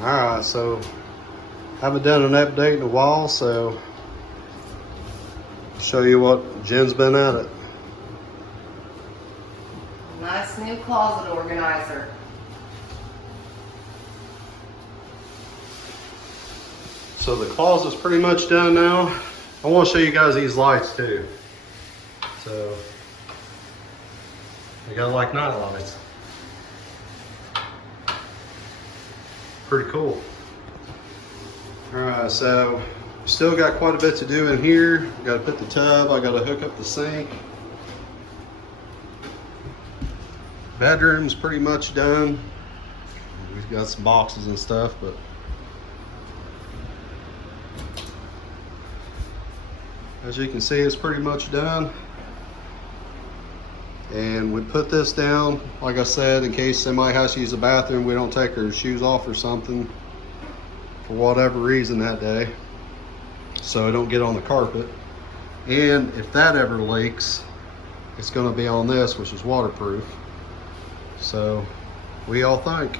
All right, so haven't done an update in a while, so I'll show you what Jen's been at it. Nice new closet organizer. So the closet's pretty much done now. I want to show you guys these lights too. So they got like night lights. Pretty cool. All right, so still got quite a bit to do in here. Got to put the tub. I got to hook up the sink. Bedroom's pretty much done. We've got some boxes and stuff, but as you can see, it's pretty much done. And we put this down, like I said, in case somebody has to use the bathroom, we don't take their shoes off or something for whatever reason that day, so it don't get on the carpet. And if that ever leaks, it's going to be on this, which is waterproof. So what do y'all think?